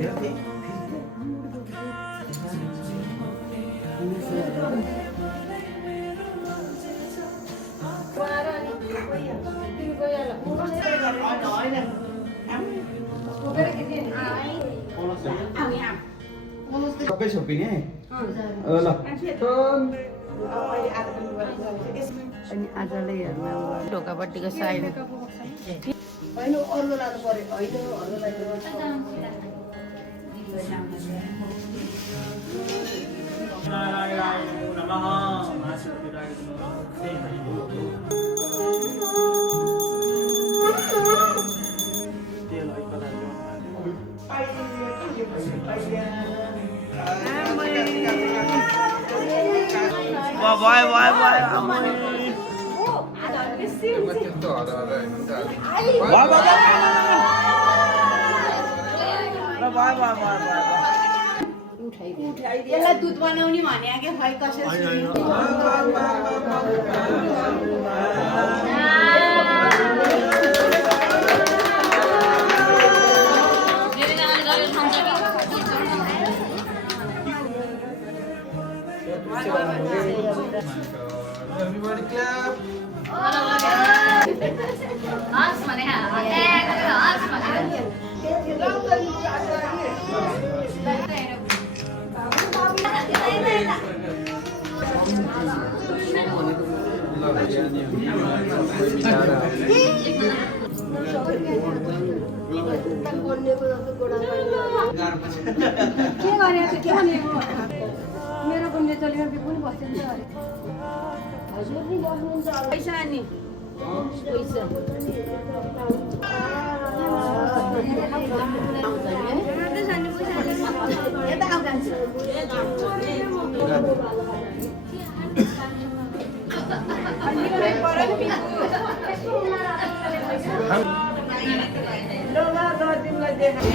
सबै छोपिने ल अनि आजले हेर्न ढोकापट्टिको साइड होइन अरू लानु पर्यो होइन अरूलाई यसलाई दुध बनाउने भने के खै कसरी Everybody clap. Hats भने हस् भने के गरेको के भनेको मेरो कुनले चल्यो पनि बस्दैन अरे हजुर नि बस्नुहुन्छ पैसा नि पैसा यता आउ जान्छ ल ल तिमीलाई देखाएँ